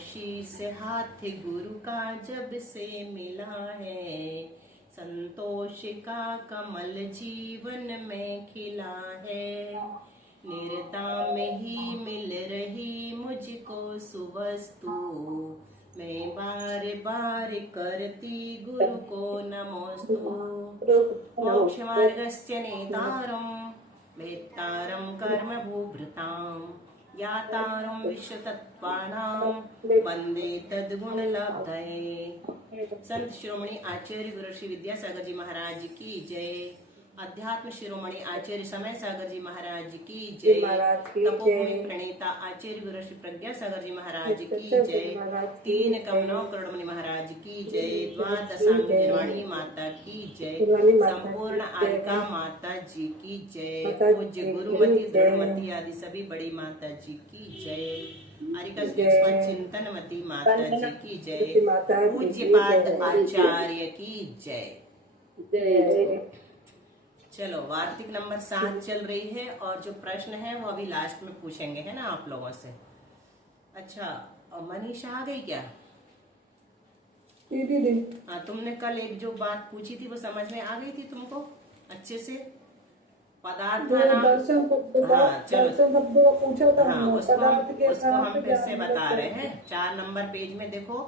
आशीष हाथ गुरु का जब से मिला है, संतोष का कमल जीवन में खिला है। निरता में ही मिल रही मुझको सुवस्तु, मैं बार बार करती गुरु को नमोस्तु। मोक्ष मार्गस्य नेतारं वेत्तारं कर्म भूभृतां, ज्ञातारं विश्वतत्त्वानां वंदे तद्गुण लब्धये। संत शिरोमणि आचार्य गुरु श्री विद्यासागर जी महाराज की जय। अध्यात्म शिरोमणि आचार्य समय सागर जी महाराज की जय। तपोभूमि प्रणेता आचार्य गुरु श्री प्रज्ञा सागर जी महाराज की जय। तीन कमलों करुणमणि महाराज की जय। द्वादशांग निर्वाणी माता की जय। संपूर्ण आरिका माता जी की जय। पूज्य गुरुमती दृढ़मती आदि सभी बड़ी माता जी की जय। आरिका चिंतनमती माता जी की जय। पूज्य पाद आचार्य की जय। चलो वार्तिक नंबर 7 चल रही है और जो प्रश्न है वो अभी लास्ट में पूछेंगे, है ना आप लोगों से। अच्छा, और मनीषा आ गई क्या? हाँ, तुमने कल एक जो बात पूछी थी वो समझ में आ गई थी तुमको अच्छे से? पदार्थ हाँ चलो, हाँ उसको हम फिर से बता रहे हैं। 4 नंबर पेज में देखो,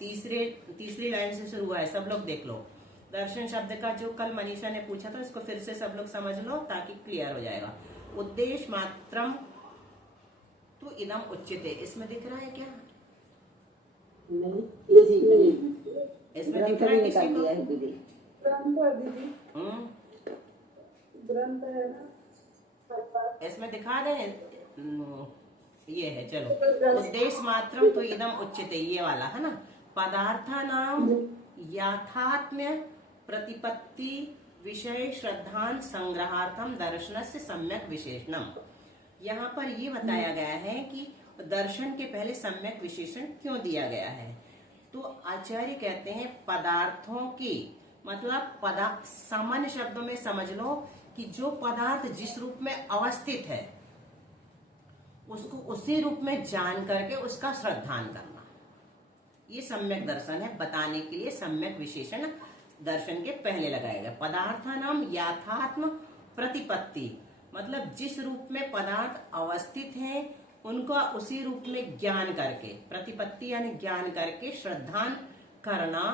तीसरी लाइन से शुरू हुआ है, सब लोग देख लो। दर्शन शब्द का जो कल मनीषा ने पूछा था इसको फिर से सब लोग समझ लो ताकि क्लियर हो जाएगा। उद्देश्य मात्रम तो इदम उच्यते, इसमें दिख रहा है क्या? नहीं, इसमें दिख रहा है किसी को? इसमें दिखा रहे हैं, ये है। चलो, उद्देश्य मात्रम तो इदम उच्यते, ये वाला है ना। पदार्था नाम याथात्म्य प्रतिपत्ति विषय श्रद्धान संग्रहार्थम दर्शनस्य सम्यक विशेषणम। यहाँ पर ये बताया गया है कि दर्शन के पहले सम्यक विशेषण क्यों दिया गया है। तो आचार्य कहते हैं पदार्थों की मतलब सामान्य शब्दों में समझ लो कि जो पदार्थ जिस रूप में अवस्थित है उसको उसी रूप में जान करके उसका श्रद्धान करना, ये सम्यक दर्शन है। बताने के लिए सम्यक विशेषण दर्शन के पहले लगाया गया। पदार्था नाम याथात्म प्रतिपत्ति, मतलब जिस रूप में पदार्थ अवस्थित हैं उनका उसी रूप में ज्ञान करके, प्रतिपत्ति यानी ज्ञान करके श्रद्धान करना,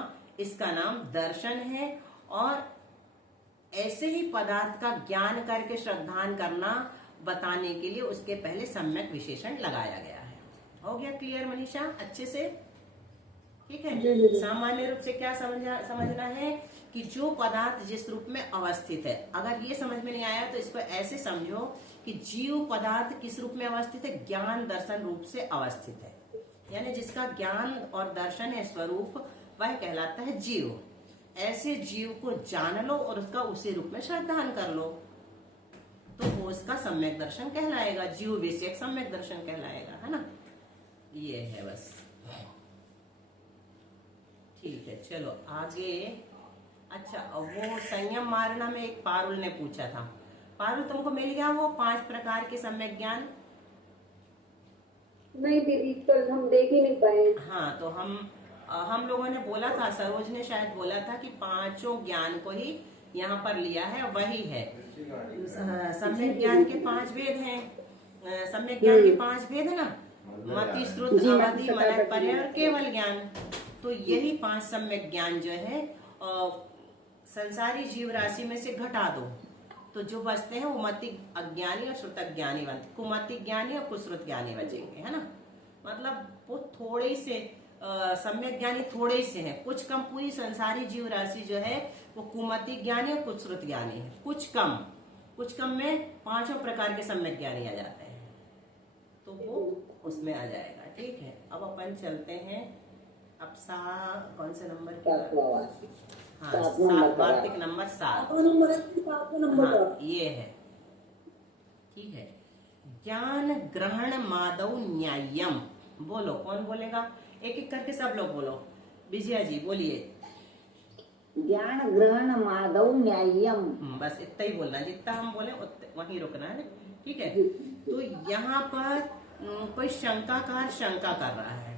इसका नाम दर्शन है। और ऐसे ही पदार्थ का ज्ञान करके श्रद्धान करना बताने के लिए उसके पहले सम्यक विशेषण लगाया गया है। हो गया क्लियर मनीषा अच्छे से? ठीक है। सामान्य रूप से क्या समझना है कि जो पदार्थ जिस रूप में अवस्थित है, अगर ये समझ में नहीं आया तो इसको ऐसे समझो कि जीव पदार्थ किस रूप में अवस्थित है? ज्ञान दर्शन रूप से अवस्थित है, यानी जिसका ज्ञान और दर्शन है स्वरूप, वह कहलाता है जीव। ऐसे जीव को जान लो और उसका उसी रूप में श्रद्धान कर लो तो वो उसका सम्यक दर्शन कहलाएगा, जीव विषयक सम्यक दर्शन कहलाएगा, है ना। ये है बस, ठीक है। चलो आगे। अच्छा, वो संयम मारना में एक पारुल ने पूछा था, पारुल तुमको मिल गया वो 5 प्रकार के सम्यक ज्ञान? नहीं दीदी, कल हम देख ही नहीं पाए। हाँ, तो हम लोगों ने बोला था, सरोज ने शायद बोला था कि 5 ज्ञान को ही यहाँ पर लिया है, वही है। सम्यक ज्ञान के 5 भेद हैं। सम्यक ज्ञान के 5 भेद है ना, मति, श्रुत, अवधि, मनन, और केवल ज्ञान। तो यही 5 सम्यक ज्ञान जो है संसारी जीव राशि में से घटा दो तो जो बचते हैं वो मति अज्ञानी और श्रुत ज्ञानी बनते, कुमति ज्ञानी और कुश्रुत ज्ञानी बचेंगे, है ना। मतलब वो थोड़े से सम्यक ज्ञानी थोड़े से हैं, कुछ कम। पूरी संसारी जीव राशि जो है वो कुमति ज्ञानी और कुश्रुत ज्ञानी है। कुछ कम में 5 प्रकार के सम्यक ज्ञानी आ जाते हैं, तो वो उसमें आ जाएगा। ठीक है, अब अपन चलते हैं अब कौन से नंबर की? हाँ, वार्तिक नंबर 7। हाँ, ये है। ठीक है। ज्ञान ग्रहण मादव न्याय्यम, बोलो कौन बोलेगा? एक एक करके सब लोग बोलो। विजया जी बोलिए। ज्ञान ग्रहण मादव न्याय्यम। बस इतना ही बोलना, जितना हम बोले वहीं रुकना है। ठीक है। तो यहाँ पर कोई शंकाकार शंका कर रहा है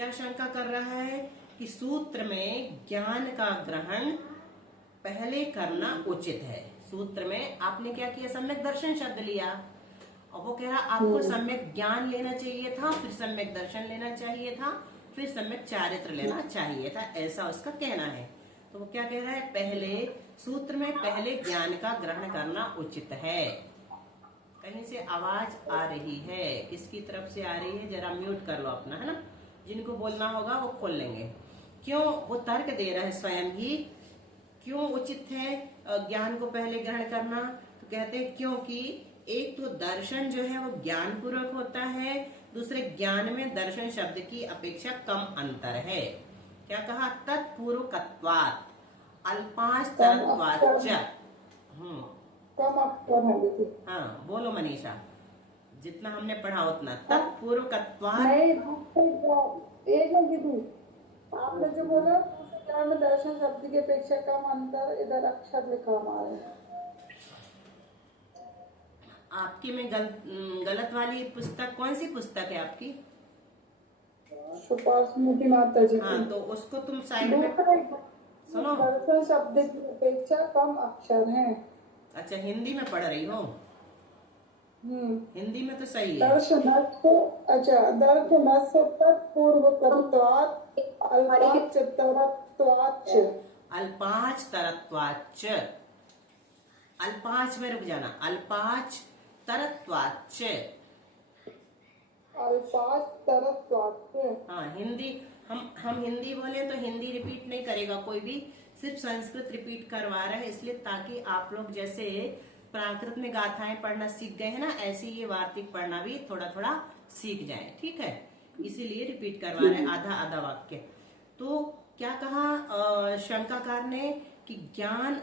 क्या शंका कर रहा है कि सूत्र में ज्ञान का ग्रहण पहले करना उचित है। सूत्र में आपने क्या किया, सम्यक दर्शन शब्द लिया और वो कह रहा आपको सम्यक ज्ञान लेना चाहिए था, फिर सम्यक दर्शन लेना चाहिए था, फिर सम्यक चारित्र लेना चाहिए था, ऐसा उसका कहना है। तो वो क्या कह रहा है, पहले सूत्र में पहले ज्ञान का ग्रहण करना उचित है। कहीं से आवाज आ रही है, किसकी तरफ से आ रही है, जरा म्यूट कर लो अपना, है ना। जिनको बोलना होगा वो खोल लेंगे। क्यों, वो तर्क दे रहा है स्वयं ही, क्यों उचित है ज्ञान को पहले ग्रहण करना। तो कहते हैं क्योंकि एक तो दर्शन जो है वो ज्ञान पूर्वक होता है, दूसरे ज्ञान में दर्शन शब्द की अपेक्षा कम अंतर है। क्या कहा, तत्पूर्वकत्वात् अल्पांश तरत्वाच्च। कम अक्षर है दीदी। हाँ बोलो मनीषा, जितना हमने पढ़ा उतना। तत्पूर्वकत्वात् नहीं, एक है दीदी, आपने जो बोला ज्ञान में दर्शन शब्द की अपेक्षा कम अंतर, इधर अक्षर लिखा हमारे। आपकी में गलत वाली पुस्तक कौन सी पुस्तक है आपकी? सुपार्श्वती माता जी हाँ, की। तो उसको तुम साइड में सुनो। दर्शन शब्द की अपेक्षा कम अक्षर हैं। अच्छा, हिंदी में पढ़ रही हो? हिंदी में तो सही है। दर्शनस्य, अच्छा, दर्शनस्य तत्पूर्वकत्वात् अल्पांश तरत्वाच्च। अल्पांश तरत्वाच्च, अल्पांश में रुक जाना, अल्पांश तरत्वाच्च। अल्पांश तरत्वाच्च। हाँ, हिंदी हम हिंदी बोले तो हिंदी रिपीट नहीं करेगा कोई भी, सिर्फ संस्कृत रिपीट करवा रहा है, इसलिए ताकि आप लोग जैसे प्राकृत में गाथाएं पढ़ना सीख गए हैं ना, ऐसे ये वार्तिक पढ़ना भी थोड़ा थोड़ा सीख जाए, ठीक है। इसीलिए रिपीट करवा रहे हैं आधा आधा वाक्य। तो क्या कहा शंकाकार ने कि ज्ञान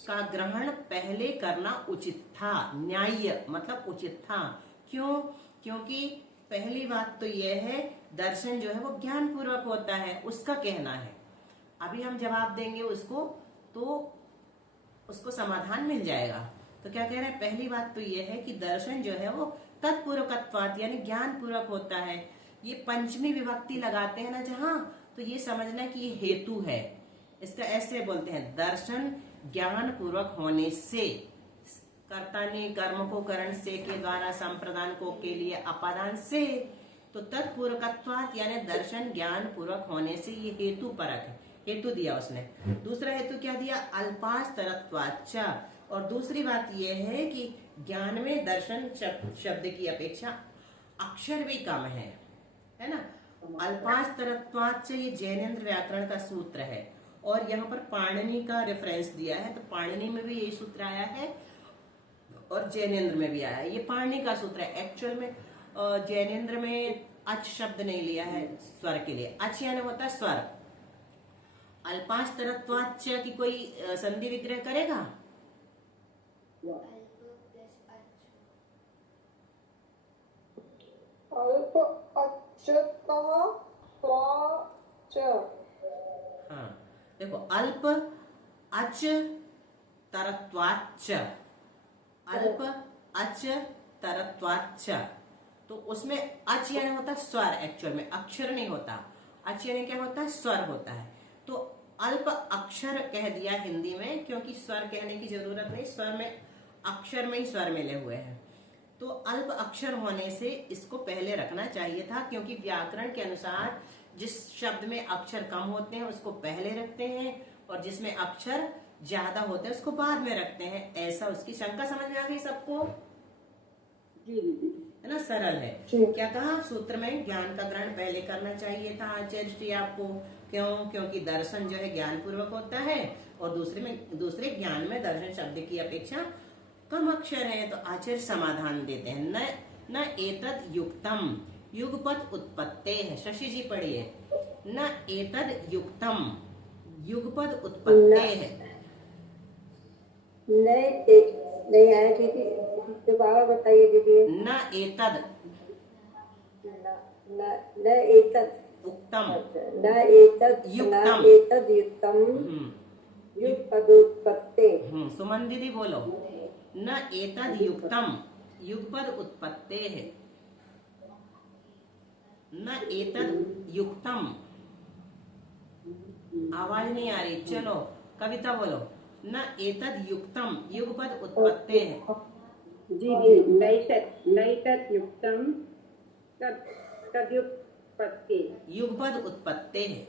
का ग्रहण पहले करना उचित था, न्याय्य मतलब उचित था। क्यों? क्योंकि पहली बात तो यह है दर्शन जो है वो ज्ञान पूर्वक होता है, उसका कहना है। अभी हम जवाब देंगे उसको तो उसको समाधान मिल जाएगा। तो क्या कह रहे हैं, पहली बात तो यह है कि दर्शन जो है वो तत्पूर्वकत्वात् यानी ज्ञान पूर्वक होता है। ये पंचमी विभक्ति लगाते हैं ना जहां, तो ये समझना कि ये हेतु है। इसका ऐसे बोलते हैं, दर्शन ज्ञान पूर्वक होने से, कर्ता ने कर्म को करण से के द्वारा संप्रदान को के लिए अपादान से, तो तत्पूर्वकत्वात् यानी दर्शन ज्ञान पूर्वक होने से, ये हेतु परक है, हेतु दिया उसने। दूसरा हेतु क्या दिया, अल्पांश तरत्वाच्च। और दूसरी बात यह है कि ज्ञान में दर्शन शब्द की अपेक्षा अक्षर भी कम है ना। अल्पांश तरत्वाच्च ये जैनेन्द्र व्याकरण का सूत्र है और यहाँ पर पाणिनि का रेफरेंस दिया है, तो पाणिनि में भी यही सूत्र आया है और जैनेन्द्र में भी आया है। ये पाणिनि का सूत्र है। एक्चुअल में जैनेन्द्र में अच शब्द नहीं लिया है स्वर के लिए, अच यानी होता है स्वर। अल्पांश तरत्वाच्च की कोई संधि विग्रह करेगा? अल्प अच्युतः त्वाच। हाँ देखो, अल्प अच तरत्वाच्च, अल्प अच तरत्वाच्च, तो उसमें अच यानी होता है स्वर, एक्चुअल में अक्षर नहीं होता। अच यानी क्या होता है, स्वर होता है। तो अल्प अक्षर कह दिया हिंदी में, क्योंकि स्वर कहने की जरूरत नहीं, स्वर में अक्षर में ही स्वर मिले हुए हैं। तो अल्प अक्षर होने से इसको पहले रखना चाहिए था, क्योंकि व्याकरण के अनुसार जिस शब्द में अक्षर कम होते हैं उसको पहले रखते हैं और जिसमें अक्षर ज्यादा होते हैं उसको बाद में रखते हैं। ऐसा उसकी शंका समझ में आ गई सबको? है ना, सरल है। क्या कहा, सूत्र में ज्ञान का ग्रहण पहले करना चाहिए था आचार्य आपको। क्यों? क्योंकि दर्शन जो है ज्ञान पूर्वक होता है और दूसरे ज्ञान में दर्शन शब्द की अपेक्षा कम अक्षर है। तो आचार्य समाधान देते हैं, न एतद युक्तम, युगपत उत्पत्ते है। शशि जी पढ़िए, न एतद युक्तम, युगपद उत्पत्ते है। नहीं आया दीदी, दोबारा बताइए दीदी। न एतद न एतद उत्तम, न एतद युक्तम, युक्तम युगपदुत्पत्ते। सुमन दीदी बोलो, न एतद युक्तम, युगपद उत्पत्ते है। न एतद युक्तम, आवाज नहीं आ रही, चलो कविता बोलो। न एतद युक्तम, युगपद उत्पत्ते है। जी जी, नैतत् युक्तम तद्युत्पत्ति, युगपद उत्पत्ते है।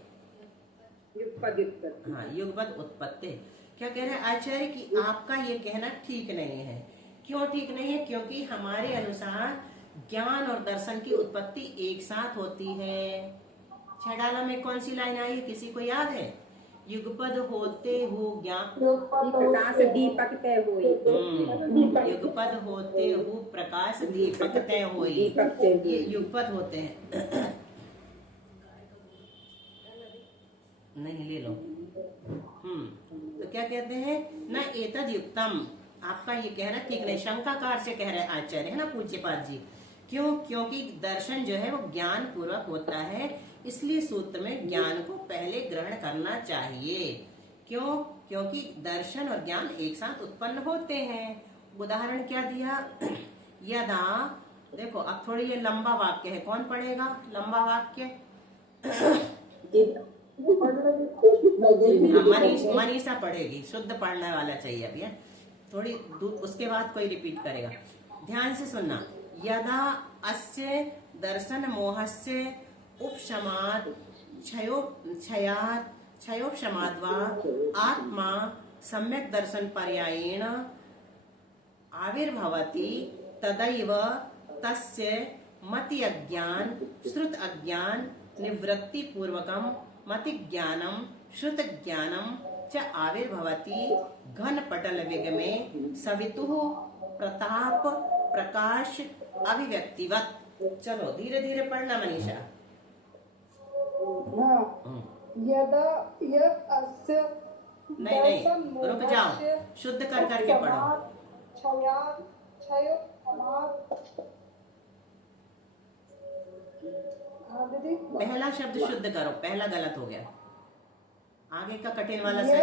युगपद उत्पत्ति। हाँ, युगपद उत्पत्ति। क्या कह रहे हैं आचार्य कि आपका ये कहना ठीक नहीं है। क्यों ठीक नहीं है? क्योंकि हमारे अनुसार ज्ञान और दर्शन की उत्पत्ति एक साथ होती है। छेडाला में कौन सी लाइन आई है, किसी को याद है? युगपद होते हो ज्ञान, प्रकाश दीपक तय हुई। युगपद होते हो प्रकाश दीपक तय होई, ये युगपद होते हैं। नहीं, ले लो। तो क्या कहते हैं? न एतद युक्तम, आपका ये कहना ठीक नहीं। शंकाकार से कह रहे हैं आचार्य, है ना पूज्यपाद जी। क्यों? क्योंकि दर्शन जो है वो ज्ञान पूर्वक होता है, इसलिए सूत्र में ज्ञान को पहले ग्रहण करना चाहिए। क्यों? क्योंकि दर्शन और ज्ञान एक साथ उत्पन्न होते हैं। उदाहरण क्या दिया? यदा, देखो अब थोड़ी ये लंबा वाक्य है, कौन पढ़ेगा लंबा वाक्य? मनीषा पढ़ेगी, शुद्ध पढ़ने वाला चाहिए अभी है। थोड़ी उसके बाद कोई रिपीट करेगा, ध्यान से सुनना। यदा अस्य दर्शन मोहस्य उपशमात् क्षयोपशमाद्वा आत्मा सम्यक दर्शन पर्यायेण आविर्भवति, तदैव तस्य मति अज्ञान श्रुत अज्ञान निवृत्ति पूर्वकम मति ज्ञानम श्रुत ज्ञानम च आविर्भवति घन पटल विगमे सवितुः प्रताप प्रकाश अभिव्यक्तिवत। चलो धीरे धीरे पढ़ना मनीषा। यदा यद अस्य नहीं नहीं, रुक जाओ, शुद्ध कर करके पढ़ो। पहला शब्द शुद्ध करो, पहला गलत हो गया। आगे का कठिन वाला से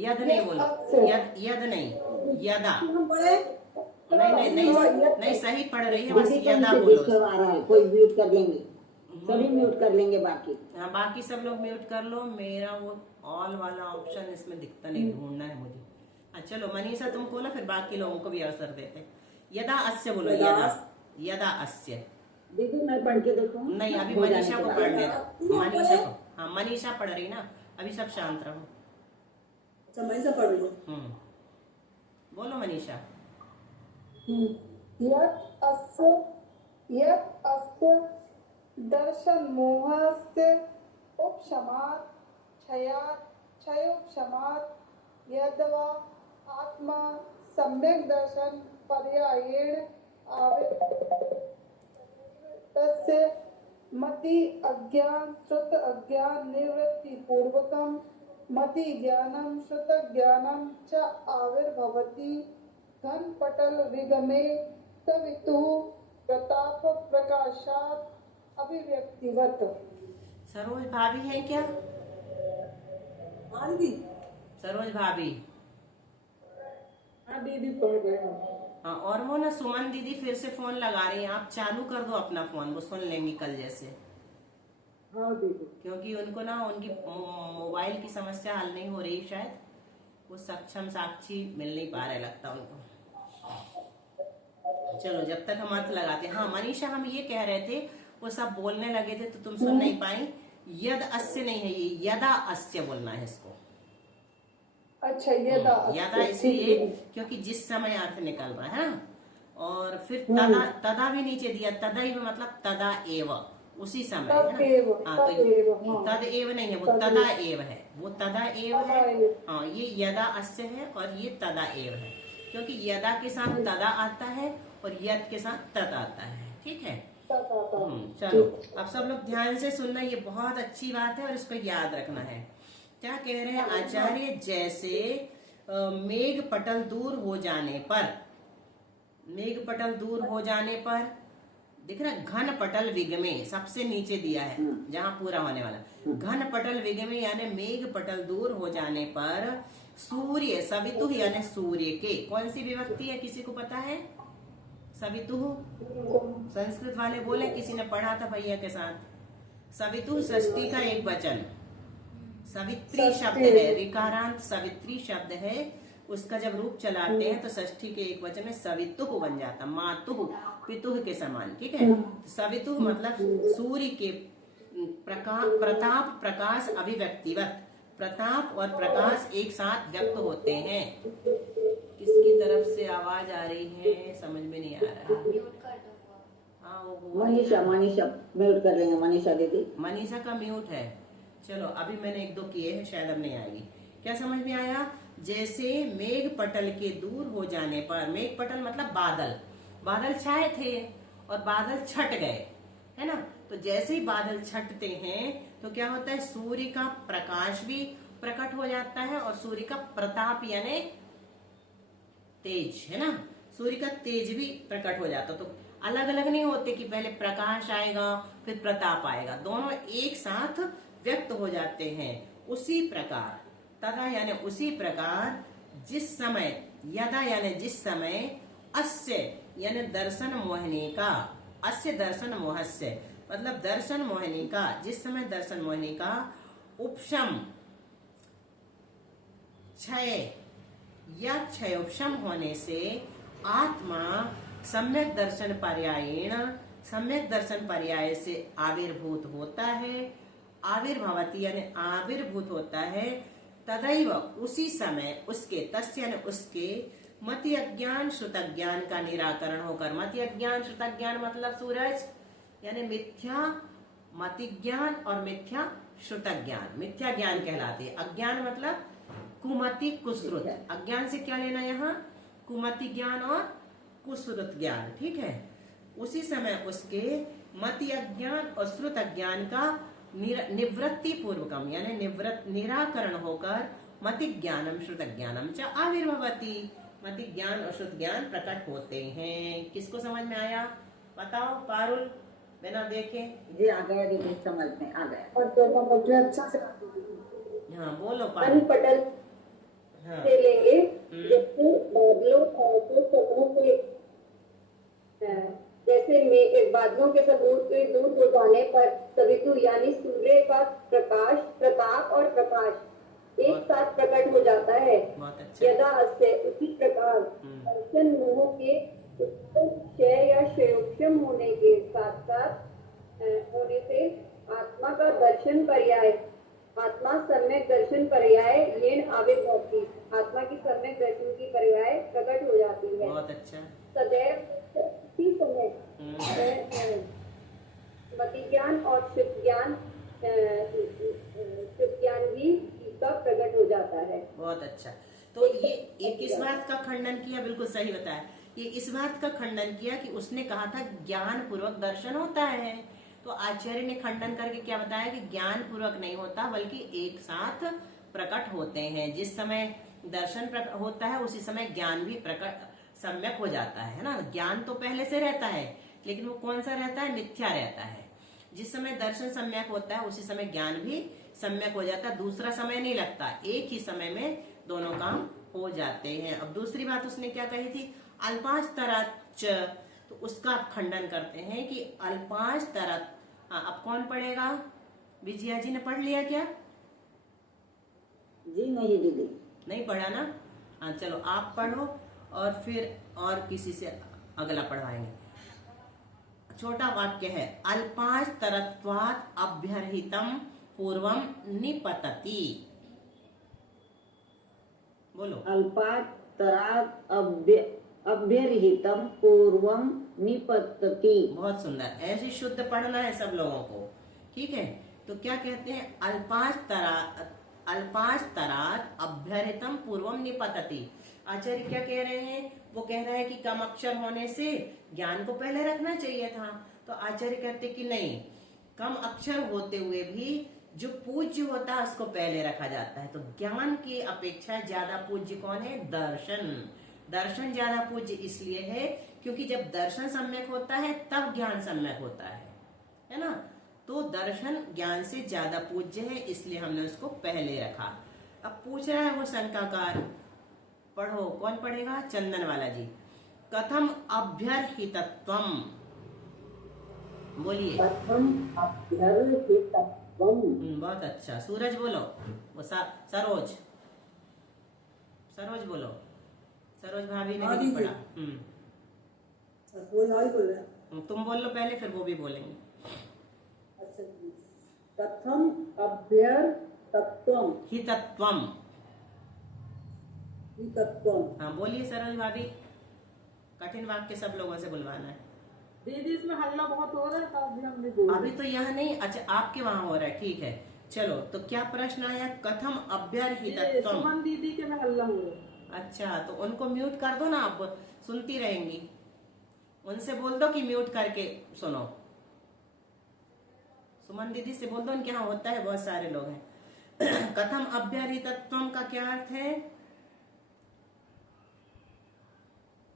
यद नहीं बोलो, यद नहीं, यदा। नहीं नहीं नहीं नहीं, सही पढ़ रही है, बस यदा बोलो। कोई म्यूट कर लेंगे, सभी म्यूट कर लेंगे बाकी। हाँ, बाकी सब लोग म्यूट कर लो। मेरा वो ऑल वाला ऑप्शन इसमें दिखता नहीं, ढूंढना है मुझे। अच्छा चलो मनीषा तुम खोलो, फिर बाकी लोगों को भी अवसर देते। यदा अस्य बोलो, यदा, यदा अस्य। दीदी मैं पढ़ के देखूं? नहीं, अभी मनीषा को पढ़ने दो, मनीषा को। हाँ, मनीषा पढ़ रही ना, अभी सब शांत रहो। मनीषा पढ़ रही। बोलो मनीषा। यत् अस्य दर्शन मोहस्य उपशमात् क्षयोपशमात् यद्वा आत्मा सम्यक दर्शन पर्यायेण तस्य मति अज्ञान श्रुत अज्ञान निवृत्ति पूर्वकम मति ज्ञानम श्रुत ज्ञानम च आविर्भवति घन पटल विगमे सवितु प्रताप प्रकाशात अभिव्यक्तिवत। सरोज भाभी है क्या? हाँ दी, सरोज भाभी। हाँ दीदी पढ़ रहे हैं। हाँ, और वो ना सुमन दीदी फिर से फोन लगा रही हैं, आप चालू कर दो अपना फोन, वो सुन लेंगी कल जैसे। हाँ दीदी। क्योंकि उनको ना उनकी मोबाइल की समस्या हल नहीं हो रही, शायद वो सक्षम साक्षी मिल नहीं पा रहे लगता उनको। चलो जब तक हम अर्थ लगाते। हाँ मनीषा, हम ये कह रहे थे, वो सब बोलने लगे थे तो तुम सुन नहीं पाई। यद अस्य नहीं है, ये यदा अस्य बोलना है इसको। अच्छा, यदा इसलिए क्योंकि जिस समय अर्थ निकल रहा है ना। और फिर तदा, तदा भी नीचे दिया, तदैव मतलब तदा एव, उसी समय है ना। हाँ, तो तद एव नहीं है, वो तदा एव है, वो तदा एव है। हाँ, ये यदा अस्य है और ये तदा एव है, क्योंकि यदा के साथ तदा आता है और यद के साथ तद आता है। ठीक है, चलो अब सब लोग ध्यान से सुनना, ये बहुत अच्छी बात है और इसको याद रखना है। क्या कह रहे हैं आचार्य? जैसे मेघ पटल दूर हो जाने पर, मेघ पटल दूर हो जाने पर दिख रहा है, घन पटल विगमे सबसे नीचे दिया है जहां पूरा होने वाला। घन पटल विगमे यानी मेघ पटल दूर हो जाने पर सूर्य सवितु यानी सूर्य के, कौन सी विभक्ति है किसी को पता है? सवितुः, संस्कृत वाले बोले, किसी ने पढ़ा था भैया के साथ। सवितुः षष्ठी का एक वचन, सवित्री शब्द है, रिकारांत सवित्री शब्द है, उसका जब रूप चलाते हैं तो षष्ठी के एक वचन में सवितुः बन जाता, मातुः पितुः के समान, ठीक है। सवितुः मतलब सूर्य के प्रताप प्रकाश अभिव्यक्तिवत, प्रताप और प्रकाश एक साथ व्यक्त होते हैं। किसकी तरफ से आवाज आ रही है समझ में नहीं आ रहा है। हाँ वो मनीषा म्यूट कर लेंगे, मनीषा दीदी। मनीषा का म्यूट है। चलो अभी मैंने एक दो किए हैं, शायद अब नहीं आएगी। क्या समझ में आया? जैसे मेघ पटल के दूर हो जाने पर, मेघ पटल मतलब बादल, बादल छाए थे और बादल छट गए, है ना। तो जैसे ही बादल छटते हैं तो क्या होता है, सूर्य का प्रकाश भी प्रकट हो जाता है और सूर्य का प्रताप यानी तेज, है ना, सूर्य का तेज भी प्रकट हो जाता। तो अलग अलग नहीं होते कि पहले प्रकाश आएगा फिर प्रताप आएगा, दोनों एक साथ व्यक्त हो जाते हैं। उसी प्रकार, तथा यानी उसी प्रकार, जिस समय, यदा यानी जिस समय, अस्य यानी दर्शन मोहिनी का, अस्य दर्शन मोहस्य मतलब दर्शन मोहिनी का, जिस समय दर्शन मोहिनी का उपशम, क्षय या क्षयोपशम होने से आत्मा सम्यक दर्शन पर्यायेण, सम्यक दर्शन पर्याय से आविर्भूत होता है, आविर्भवती यानी आविर्भूत होता है। तदैव उसी समय उसके, तस्य यानी उसके, मति अज्ञान श्रुत ज्ञान का निराकरण होकर, मति अज्ञान श्रुत ज्ञान मतलब सूरज यानी मिथ्या मति ज्ञान और मिथ्या श्रुत ज्ञान, मिथ्या ज्ञान कहलाते हैं। अज्ञान मतलब कुमति कुश्रुत, अज्ञान से क्या लेना यहाँ, कुमति ज्ञान और कुश्रुत ज्ञान, ठीक है। उसी समय उसके मति अज्ञान और श्रुत अज्ञान का निवृत्ति पूर्वकम यानी निराकरण होकर मति ज्ञानम श्रुत ज्ञानम च आविर्भवती, मति ज्ञान और श्रुत ज्ञान प्रकट होते हैं। किसको समझ में आया बताओ? पारुल बिना देखे जी आ गया दीदी, समझ में आ गया। और दोनों मुझे अच्छा से हाँ बोलो पारुल। पटल हाँ से लेंगे, जैसे बादलों के समूह के, जैसे बादलों के समूह के दूर हो जाने पर सवितु यानी सूर्य का प्रकाश, प्रताप और प्रकाश एक साथ प्रकट हो जाता है। बहुत अच्छा। यदा अस्य उसी प्रकार दर्शन मोह के क्षय या क्षयोपशम होने के साथ साथ होने से आत्मा का दर्शन पर्याय, आत्मा सम्यक दर्शन पर्याय येन आविर्भवती, आत्मा की सम्यक दर्शन की पर्याय प्रकट हो जाती है। बहुत अच्छा। सदैव उसी समय मति ज्ञान और शुद्ध ज्ञान भी इसका प्रकट हो जाता है। बहुत अच्छा। तो ये किस बात का खंडन किया? बिल्कुल सही बताया। ये इस बात का खंडन किया कि उसने कहा था ज्ञान पूर्वक दर्शन होता है, तो आचार्य ने खंडन करके क्या बताया कि ज्ञान पूर्वक नहीं होता बल्कि एक साथ प्रकट होते हैं। जिस समय दर्शन प्रकट होता है उसी समय ज्ञान भी प्रकट सम्यक हो जाता है ना। ज्ञान तो पहले से रहता है लेकिन वो कौन सा रहता है? मिथ्या रहता है। जिस समय दर्शन सम्यक होता है उसी समय ज्ञान भी सम्यक हो जाता है, दूसरा समय नहीं लगता, एक ही समय में दोनों काम हो जाते हैं। अब दूसरी बात उसने क्या कही थी? अल्पांश तरच, तो उसका आप खंडन करते हैं कि अल्पांश तरच। हाँ अब कौन पढ़ेगा? विजया जी ने पढ़ लिया क्या? जी नहीं दीदी, नहीं पढ़ा ना। हाँ चलो आप पढ़ो और फिर और किसी से अगला पढ़वाएंगे। छोटा वाक्य है, अल्पांश तरत्वात् अभ्यर्हितम पूर्वम निपतति। बोलो। अल्पातरात् अभ्यर्हितम पूर्वम निपतति। बहुत सुंदर, ऐसे शुद्ध पढ़ना है सब लोगों को, ठीक है। तो क्या कहते हैं? अल्पांश तरात् अभ्यर्हितम पूर्वम निपतति। आचार्य क्या कह रहे हैं? वो कह रहा है कि कम अक्षर होने से ज्ञान को पहले रखना चाहिए था। तो आचार्य कहते कि नहीं, कम अक्षर होते हुए भी जो पूज्य होता है उसको पहले रखा जाता है। तो ज्ञान की अपेक्षा ज्यादा पूज्य कौन है? दर्शन। दर्शन ज्यादा पूज्य इसलिए है क्योंकि जब दर्शन सम्यक होता है तब ज्ञान सम्यक होता है ना। तो दर्शन ज्ञान से ज्यादा पूज्य है, इसलिए हमने उसको पहले रखा। अब पूछ रहा है वो शंकाकार, पढ़ो। कौन पढ़ेगा? चंदन वाला जी। कथम अभ्यर्हितत्वम, बोलिए। कथम अभ्यर्थितत्वम। बहुत अच्छा। सूरज बोलो, वो सरोज, सरोज बोलो। सरोज भाभी ने भी नहीं पढ़ा। वो नहीं बोल रहा। तुम बोल लो पहले, फिर वो भी बोलेंगे। अच्छा जी। कथम अभ्यर्थितत्वम। हितत्वम। हितत्वम। हाँ बोलिए सरोज भाभी, कठिन वाक्य सब लोगों से बुलवाना है। दीदी इसमें हल्ला बहुत हो रहा है, तो अभी हम नहीं बोल अभी तो यहाँ नहीं, अच्छा आपके वहाँ हो रहा है, ठीक है। चलो, तो क्या प्रश्न आया? कथम अभ्यर्हितत्वम। सुमन दीदी के में हल्ला हो रहा है। अच्छा, तो उनको म्यूट कर दो ना, आप सुनती रहेंगी। उनसे बोल दो कि म्यूट करके सुनो। सुमन दीदी से बोल दो, उनके यहाँ होता है, बहुत सारे लोग हैं। कथम अभ्यर्हितत्वम का क्या अर्थ है?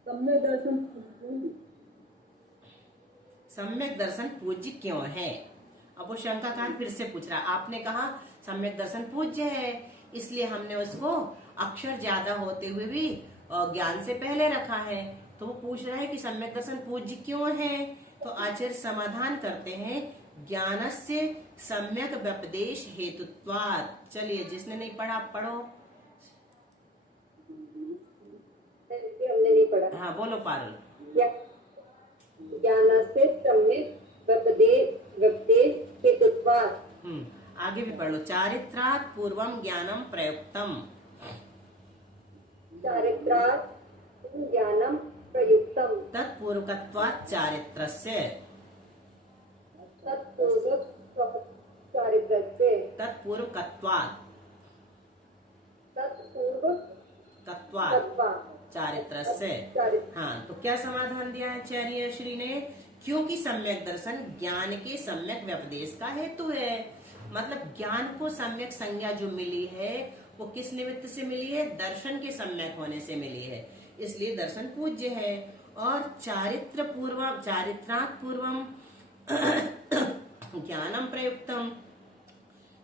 सम्यक दर्शन। सम्यक दर्शन पूज्य क्यों है? अब वो शंकाकार फिर से पूछ रहा। आपने कहा सम्यक दर्शन पूज्य है, इसलिए हमने उसको अक्षर ज्यादा होते हुए भी ज्ञान से पहले रखा है। तो वो पूछ रहा है कि सम्यक दर्शन पूज्य क्यों है? तो आचार्य समाधान करते हैं, ज्ञानस्य सम्यक व्यपदेश हेतुत्वात्। चलिए, जिसने नहीं पढ़ा आप पढ़ो। हमने नहीं पढ़ा। हाँ बोलो पारुल। ज्ञानस्य सम्यक् व्यपदेश हेतुत्वात्। आगे भी पढ़ लो। चारित्रात् पूर्वम ज्ञानम प्रयुक्तम। चारित्रात् ज्ञानम प्रयुक्तम। तत्पूर्वकत्वात् चारित्रस्य। चारित्रस्य। तत्पूर्वकत्वात्। तत्पूर्वकत्वात् चारित्रस्य। हाँ, तो क्या समाधान दिया है आचार्य श्री ने? क्योंकि सम्यक दर्शन ज्ञान के सम्यक व्यपदेश का हेतु है। मतलब ज्ञान को सम्यक संज्ञा जो मिली है, वो किस निमित्त से मिली है? दर्शन के सम्यक होने से मिली है, इसलिए दर्शन पूज्य है। और चारित्रात् पूर्वम ज्ञानम प्रयुक्तम,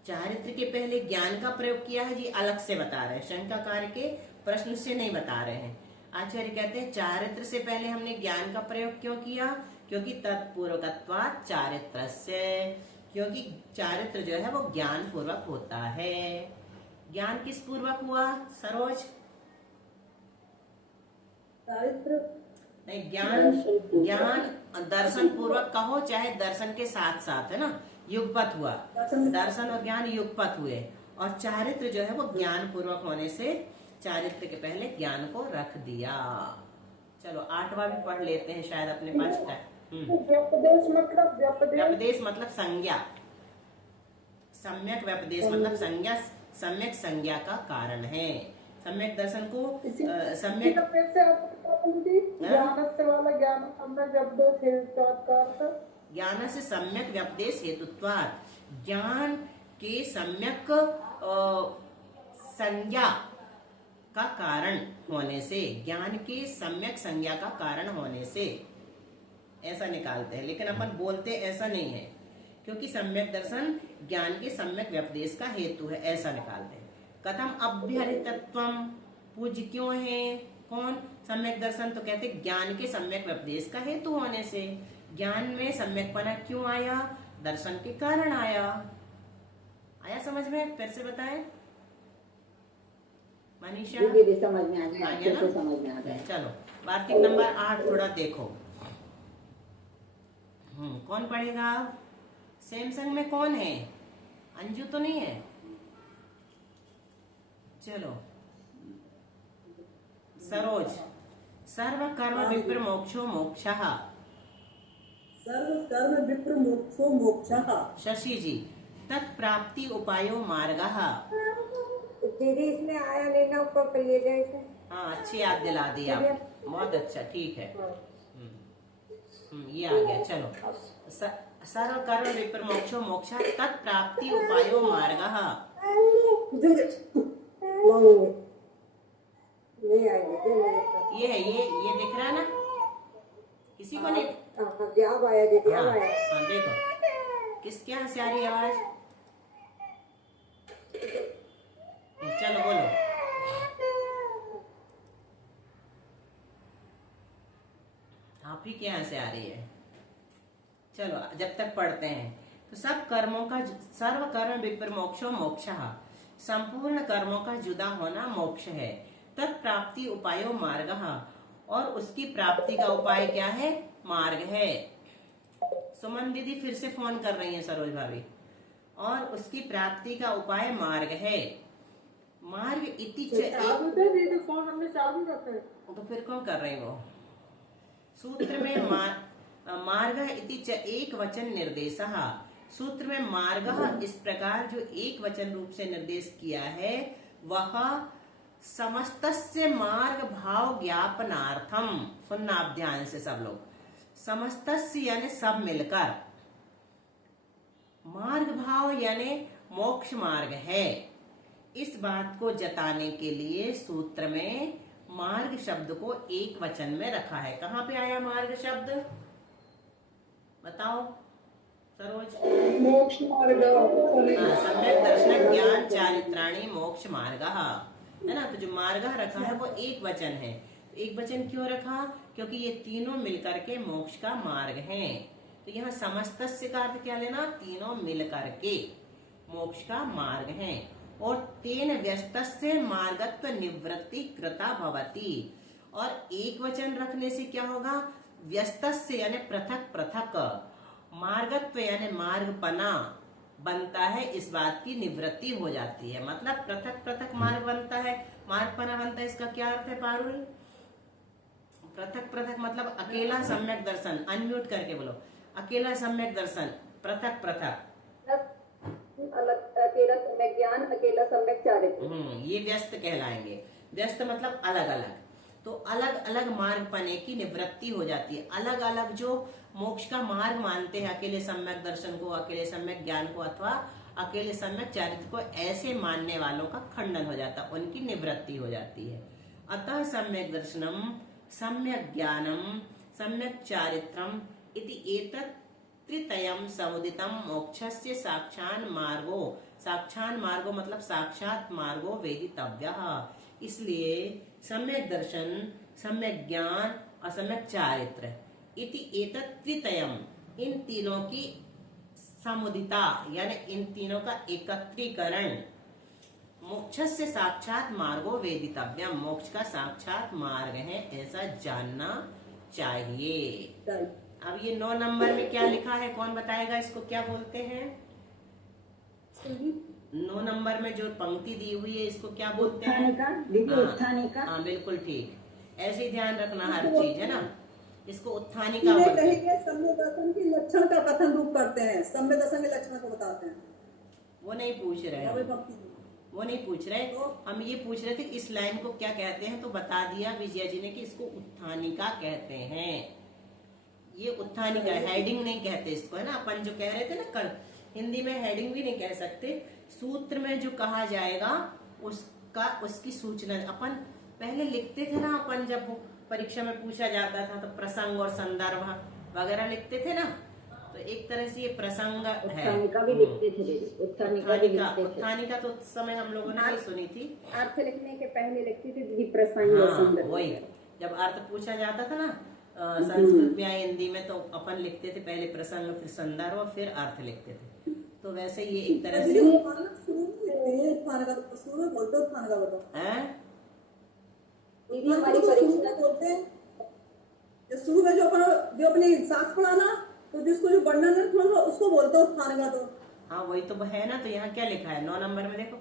चारित्र के पहले ज्ञान का प्रयोग किया है जी, अलग से बता रहे हैं, शंकाकार के प्रश्न से नहीं बता रहे हैं। आचार्य कहते हैं चारित्र से पहले हमने ज्ञान का प्रयोग क्यों किया? क्योंकि तत्पूर्वकत्वात् चारित्रस्य, क्योंकि चारित्र जो है वो ज्ञान पूर्वक होता है। ज्ञान किस पूर्वक हुआ सरोज? चारित्र नहीं, ज्ञान दर्शन पूर्वक कहो, चाहे दर्शन के साथ साथ, है ना, युगपत हुआ। दर्शन और ज्ञान युगपत हुए, और चारित्र जो है वो ज्ञान पूर्वक होने से चारित्र के पहले ज्ञान को रख दिया। चलो 8वां भी पढ़ लेते हैं, शायद अपने पास टाइम। व्यपदेश मतलब व्यपदेश मतलब संज्ञा। सम्यक व्यपदेश मतलब संज्ञा, सम्यक संज्ञा का कारण है। सम्यक दर्शन को सम्यक ज्ञान से सम्यक व्यपदेश हेतुत्वात्, ज्ञान के सम्यक संज्ञा का कारण होने से, ज्ञान के सम्यक संज्ञा का कारण होने से, ऐसा निकालते हैं। लेकिन अपन बोलते ऐसा नहीं है, क्योंकि सम्यक दर्शन ज्ञान के सम्यक व्यपदेश का हेतु है, ऐसा निकालते हैं। कथम अभ्यर्थितत्वम, पूज्य क्यों है? कौन? सम्यक दर्शन। तो कहते ज्ञान के सम्यक व्यपदेश का हेतु होने से। ज्ञान में सम्यकपना क्यों आया? दर्शन के कारण आया। आया समझ में? फिर से बताएं मनीषा। समझ में आ गया ना? समझ में आ गया। चलो वार्तिक नंबर 8 थोड़ा देखो। कौन पढ़ेगा? सैमसंग में कौन है? अंजू तो नहीं है? चलो सरोज। सर्व कर्म विप्र मोक्षो मोक्षः। सर्व कर्म विप्र मोक्षो मोक्षः। शशि जी। तत्प्राप्ति उपायो मार्गः। दीदी इसमें आया नहीं ना ऊपर करिए जैसे। हाँ, अच्छी याद दिला दी आप, बहुत अच्छा, ठीक है। ये आ गया। चलो सर्व कर्म विप्र मोक्षो मोक्षः तत्प्राप्ति उपायो मार्गः। ये है, ये दिख रहा है ना? किसी को नहीं? अब आया दीदी, अब आया। हाँ देखो, किसके यहाँ से आ रही आवाज? चलो बोलो। आप ही के यहाँ से आ रही है। चलो जब तक पढ़ते हैं तो सब कर्मों का सर्व कर्म विप्रमोक्षो मोक्षः, संपूर्ण कर्मों का जुदा होना मोक्ष है। तत्प्राप्ति उपायो मार्गः, और उसकी प्राप्ति का उपाय क्या है? मार्ग है। सुमन दीदी फिर से फोन कर रही हैं, सरोज भाभी। और उसकी प्राप्ति का उपाय मार्ग है। मार्ग इति च चाबी दे दीदी, फोन हमने चाबी रखे। तो फिर कौन कर रही वो? सूत्र में मार्ग इति च एक वचन निर्देशः, सूत्र में मार्ग इस प्रकार जो एक वचन रूप से निर्देश किया है वह समस्तस्य मार्ग भाव ज्ञापनार्थम। सुनना आप ध्यान से सब लोग। समस्तस्य यानी सब मिलकर, मार्ग भाव यानी मोक्ष मार्ग है, इस बात को जताने के लिए सूत्र में मार्ग शब्द को एक वचन में रखा है। कहाँ पे आया मार्ग शब्द? बताओ सरोज। मोक्ष मार्ग। सम्यक दर्शन ज्ञान चारित्राणी मोक्ष मार्ग है ना। तो जो मार्ग रखा है वो एक वचन है। एक वचन क्यों रखा? क्योंकि ये तीनों मिलकर के मोक्ष का मार्ग है। तो यहाँ समस्तस्य का अर्थ क्या लेना? तीनों मिलकर के मोक्ष का मार्ग है। और तेन व्यस्तस्य मार्गत्व निवृत्ति कृता भवति, और एक वचन रखने से क्या होगा? व्यस्तस्य यानी पृथक पृथक, मार्गत्व यानी मार्गपना बनता है, इस बात की निवृत्ति हो जाती है। मतलब पृथक पृथक मार्ग बनता है, मार्गपना बनता है। इसका क्या अर्थ है पारुल? पृथक पृथक मतलब अकेला सम्यक दर्शन। अनम्यूट करके बोलो। अकेला सम्यक दर्शन, पृथक पृथक। अलग अकेला सम्यक ज्ञान, अकेला सम्यक चारित्र। ये व्यस्त कहलाएंगे। व्यस्त मतलब अलग अलग। तो अलग अलग मार्ग पने की निवृत्ति हो जाती है। अलग अलग जो मोक्ष का मार्ग मानते हैं, अकेले सम्यक दर्शन को, अकेले सम्यक ज्ञान को अथवा अकेले सम्यक चारित्र को, ऐसे मानने वालों का खंडन हो जाता है, उनकी निवृत्ति हो जाती है। अतः सम्यक दर्शनम, सम्यक ज्ञानम, सम्यक चारित्रम इति एतत् त्रितयम समुदितम मोक्षस्य साक्षात् मार्गो। साक्षात् मार्गो मतलब साक्षात मार्गो वेदितव्यः। इसलिए सम्यक दर्शन, सम्यक ज्ञान और सम्यक चारित्र इति एतत् त्रितयम, इन तीनों की समुदिता यानी इन तीनों का एकत्रीकरण, मोक्षस्य साक्षात मार्गो वेदितव्यम, मोक्ष का साक्षात मार्ग है, ऐसा जानना चाहिए। अब ये 9 नंबर में क्या लिखा है? कौन बताएगा इसको क्या बोलते हैं? 9 नंबर में जो पंक्ति दी हुई है इसको क्या बोलते हैं? उत्थानिका। हाँ बिल्कुल ठीक। ऐसे ही ध्यान रखना हर चीज, है ना। इसको उत्थानिका इन्हें बोलते हैं। कहेंगे सम्य दर्शन की लक्षण का कथन रूप करते हैं, सम्य दर्शन के लक्षण को बताते हैं। वो नहीं पूछ रहे हम, वो नहीं पूछ रहे। हम ये पूछ रहे थे इस लाइन को क्या कहते हैं, तो बता दिया विजया जी ने कि इसको उत्थानिका कहते हैं। ये उत्थानिका, हेडिंग नहीं कहते इसको, है ना। अपन जो कह रहे थे ना कल, हिंदी में हेडिंग भी नहीं कह सकते। सूत्र में जो कहा जाएगा उसका, उसकी सूचना अपन पहले लिखते थे ना। अपन जब परीक्षा में पूछा जाता था तो प्रसंग और संदर्भ वगैरह लिखते थे ना। तो एक तरह से ये प्रसंग है। उत्थानिका भी लिखते थे। उत्थानिका तो उस समय हम लोगों ने नहीं सुनी थी। अर्थ लिखने के पहले लिखती थी दीदी प्रसंग और संदर्भ। वही जब अर्थ पूछा जाता था ना संस्कृत में या हिंदी में, तो अपन लिखते थे पहले प्रसंग, फिर संदर्भ और फिर अर्थ लिखते थे। तो वैसे ये एक तरह से दीदी हमारी परीक्षा बोलते हैं शुरू में जो अपनी साख पढ़ाना, तो जिसको जो वर्णन है उसको बोलते हो उत्थानिका। तो हाँ वही तो है ना। तो यहाँ क्या लिखा है 9 नंबर में? देखो,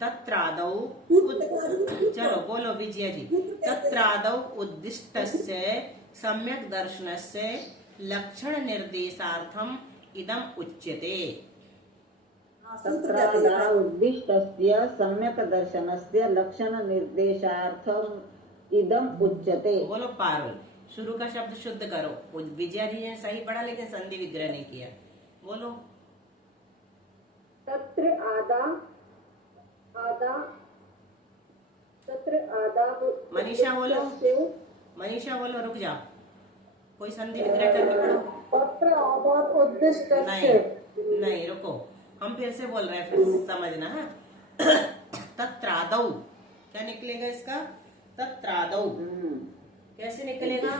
तत्रादौ, चलो बोलो विजया जी। तत्रादौ उद्दिष्टस्य सम्यक दर्शनस्य लक्षण निर्देशार्थम इदम उच्यते। उद्दिष्टस्य सम्यक दर्शनस्य लक्षण निर्देशार्थम इदम उच्यते। बोलो पारुल, शुरू का शब्द शुद्ध करो। विजया जी ने सही पढ़ा लेकिन संधि विग्रह नहीं किया। बोलो। तत्र आदा आदा तत्र आदा। मनीषा बोलो, मनीषा बोलो, रुक जाओ, कोई संधि विग्रह करके पढ़ो। तत्र आदात उद्दिष्ट। नहीं नहीं, रुको, हम फिर से बोल रहे हैं, फिर समझना है। तत्रादौ क्या निकलेगा इसका? तत्रादौ कैसे निकलेगा?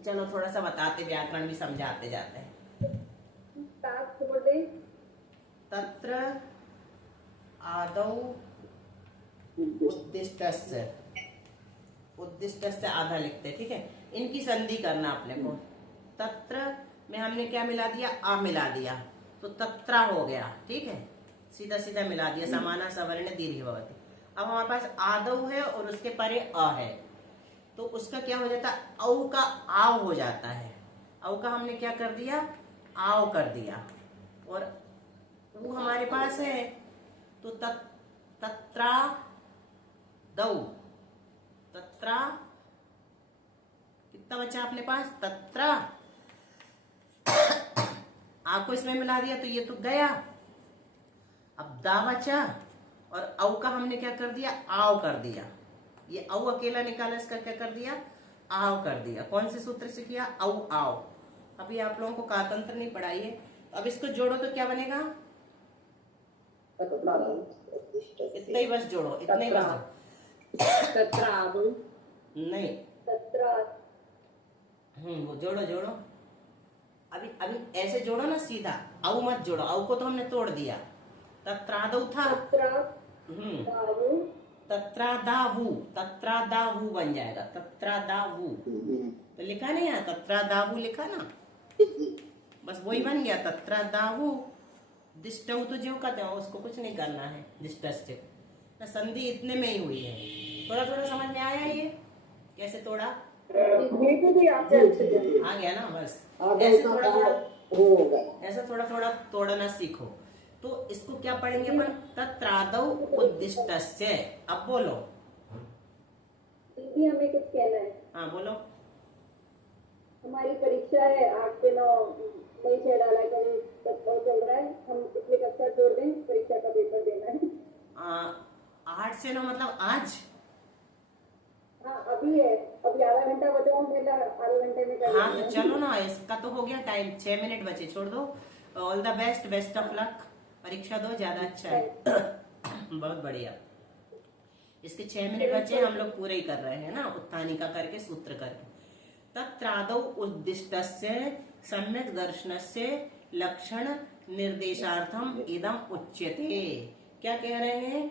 चलो थोड़ा सा बताते, व्याकरण भी समझाते जाते हैं। तात से बोल दे। तत्र आदौ उद्दिष्टस्य, उद्दिष्टस्य आधा लिखते, ठीक है। इनकी संधि करना अपने को। तत्र में हमने क्या मिला दिया, आ मिला दिया, तो तत्रा हो गया, ठीक है, सीधा सीधा मिला दिया, समाना सवर्ण दीर्घ भवति। अब हमारे पास आदौ है और उसके परे अ है, तो उसका क्या हो जाता है, औ का आव हो जाता है। औ का हमने क्या कर दिया, आव कर दिया, और वो हमारे पास है, तो तत्रा दौ, तत्रा कितना बचा अपने पास, तत्रा आपको इसमें मिला दिया तो ये तो गया। अब दा बचा और औ का हमने क्या कर दिया, आव कर दिया। ये औ अकेला निकाला, इसका क्या कर दिया, आव कर दिया। कौन से सूत्र से किया, औ आव। अभी आप लोगों को कातंत्र नहीं पढ़ाई है, अब इसको जोड़ो तो क्या बनेगा, इतना ही बस जोड़ो, इतना ही बस। तत्रादौ नहीं, तत्रा वो जोड़ो जोड़ो, अभी अभी ऐसे जोड़ो ना सीधा, औ मत जोड़ो, औ को तो हमने तोड़ दिया। तत्रादौ था, तत्रादावु तत्रादावु, तत्रादावु बन जाएगा, तत्रादावु। तो लिखा नहीं है, तत्रादावु लिखा ना, बस वही बन गया, तत्रादावु। दिष्टौ तो जो कहते हैं उसको कुछ नहीं करना है, दिष्टस्य ना, संधि इतने में ही हुई है। थोड़ा थोड़ा समझ में आया ये कैसे तोड़ा, आ गया ना, बस ऐसे थोड़ा थोड़ा, ऐसा थोड़ा थोड़ा तोड़ना सीखो। तो इसको क्या पढ़ेंगे अपन, तत्रादौ उद्दिष्टस्य। अब बोलो, दीदी हमें कुछ कहना है। हाँ बोलो। हमारी परीक्षा है 8 से 9 मई से डाला कर चल रहा है, हम पिछले कक्षा छोड़ दें, परीक्षा का पेपर देना है। 8 से 9 मतलब आज, हाँ अभी है, अभी आधा घंटा बचा हूँ, मेरा आधे घंटे में कर हाँ तो चलो ना, इसका तो हो गया टाइम, 6 मिनट बचे, छोड़ दो। All the best, best of luck, परीक्षा दो, ज्यादा अच्छा है। बहुत बढ़िया। इसके 6 मिनट बचे, हम लोग पूरे ही कर रहे हैं ना, उत्थानिका करके, सूत्र करके। तत्रादौ उद्दिष्टस्य सम्यक दर्शनस्य लक्षण निर्देशार्थम इदम उच्यते। क्या कह रहे हैं,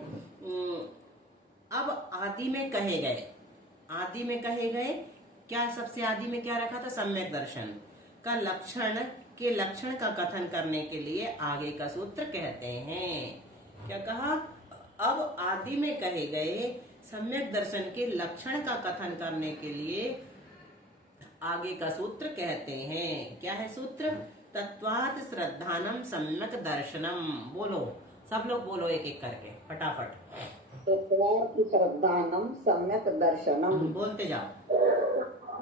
अब आदि में कहे गए, आदि में कहे गए, क्या सबसे आदि में क्या रखा था, सम्यक दर्शन का लक्षण के लक्षण का कथन करने के लिए आगे का सूत्र कहते हैं। क्या कहा, अब आदि में कहे गए सम्यक दर्शन के लक्षण का कथन करने के लिए आगे का सूत्र कहते हैं। क्या है सूत्र, तत्वात् श्रद्धानम सम्यक दर्शनम। बोलो, सब लोग बोलो एक एक करके फटाफट। तत्वात् श्रद्धानम सम्यक दर्शनम। बोलते जाओ।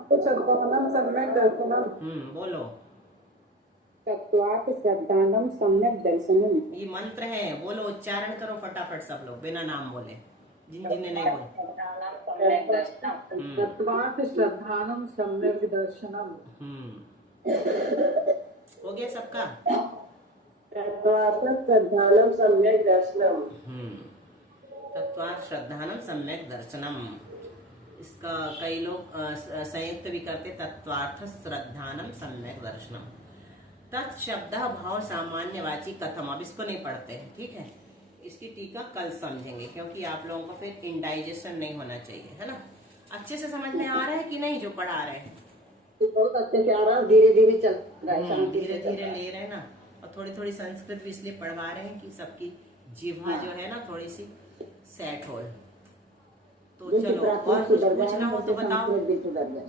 श्रद्धानम सम्यक दर्शनम। बोलो। तत्वात् श्रद्धानम सम्यक दर्शनम। ये मंत्र है, बोलो, उच्चारण करो फटाफट सब लोग बिना नाम बोले, जिन जिन्हें नहीं बोले। तत्वात् श्रद्धानम सम्यक दर्शनम। हो गया सबका। तत्वात् श्रद्धानम सम्यक दर्शनम। तत्वात् श्रद्धानम सम्यक दर्शनम। इसका कई लोग संयुक्त भी करते, तत्वार्थ श्रद्धानम सम्यक दर्शनम। तत्शब्द भाव सामान्यवाची कथम। अब इसको नहीं पढ़ते हैं, ठीक है, इसकी टीका कल समझेंगे, क्योंकि आप लोगों को फिर इंडाइजेशन नहीं होना चाहिए, है ना। अच्छे से समझ में आ रहा है कि नहीं जो पढ़ा रहे हैं, बहुत अच्छे से आ रहा है, धीरे धीरे चल रहा है, धीरे धीरे ले रहे हैं ना। और थोड़ी थोड़ी संस्कृत भी इसलिए पढ़वा रहे हैं कि सबकी जिह्वा जो है ना थोड़ी सी सेट हो। तो चलो, और कुछ पूछना हो तो बताओ,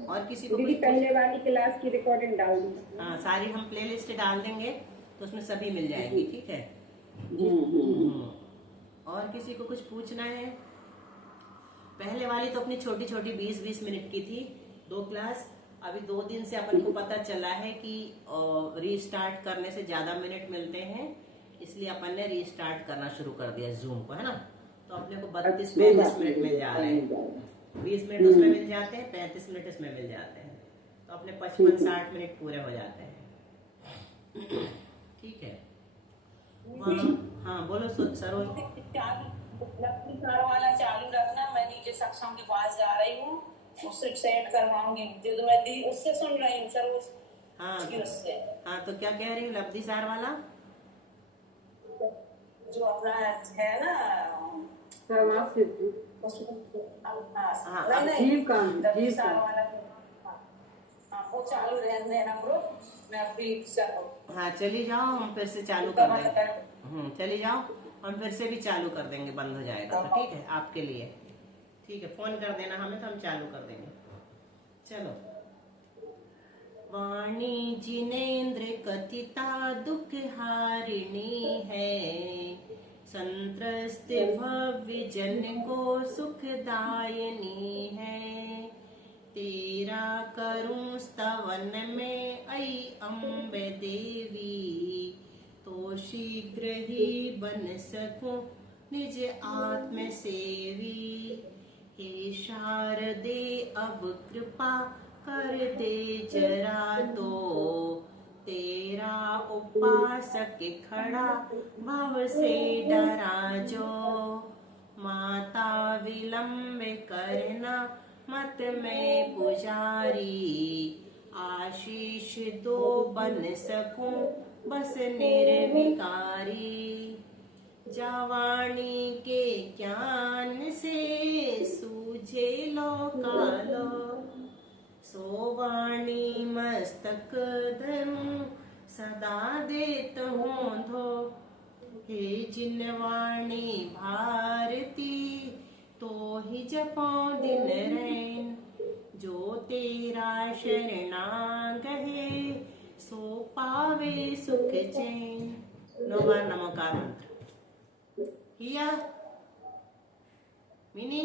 और किसी को दीदी पहले वाली क्लास की रिकॉर्डिंग डाल दी। हाँ, सारी हम प्लेलिस्ट डाल देंगे, तो उसमें सभी मिल जाएंगी, ठीक है। और किसी को कुछ पूछना है? पहले वाली तो अपनी छोटी छोटी 20-20 मिनट की थी, 2 क्लास। अभी 2 दिन से अपन को पता चला है कि रीस्टार्ट करने से ज्यादा मिनट मिलते हैं, इसलिए अपन ने रीस्टार्ट करना शुरू कर दिया जूम को, है ना। तो अपने को 32-35 मिनट मिल जा रहे हैं, 20 मिनट उसमें मिल जाते हैं, 35 मिनट इसमें मिल जाते हैं, तो अपने 55-60 मिनट पूरे हो जाते हैं, ठीक है। हाँ बोलो सरोज। वाला चालू रखना, मैं नीचे सक्षम के पास जा रही हूँ, उससे सेट करवाऊंगी जो मैं दी उससे सुन रही हूँ सर हाँ उससे हाँ, तो क्या कह रही हूँ लब्धि सार वाला? जो अपना है ना समाज सिद्धि हाँ नहीं अब नहीं जीव कांड लब्धि जीव सार कांड वाला वो चालू रहने देना ब्रो मैं अभी हाँ चली जाओ, हम फिर से चालू कर देंगे। चली जाओ, हम फिर से भी चालू कर देंगे, बंद हो जाएगा तो ठीक है आपके लिए। ठीक है, फोन कर देना हमें तो हम चालू कर देंगे। चलो। वाणी जिनेन्द्र कथिता दुख हारिणी है, संत्रस्त भव्य जन को सुखदायिनी है। तेरा करूं स्तवन में ऐ अम्बे देवी, तो शीघ्र ही बन सकूं निज आत्म सेवी। हे शारदे अब कृपा कर दे जरा, तो तेरा उपासक खड़ा भव से डरा जो। माता विलंब करना मत में पुजारी, आशीष दो बन सकूं बस निर्विकारी। जावाणी के ज्ञान से सूझे लो कालो, सोवाणी मस्तक धरूं सदा देत हूँ धो। हे जिनवाणी भारती तो ही जपो दिन रैन, जो तेरा शरणागहे सो पावे सुख चैन। 9 बार नमोकार मंत्र किया मिनी।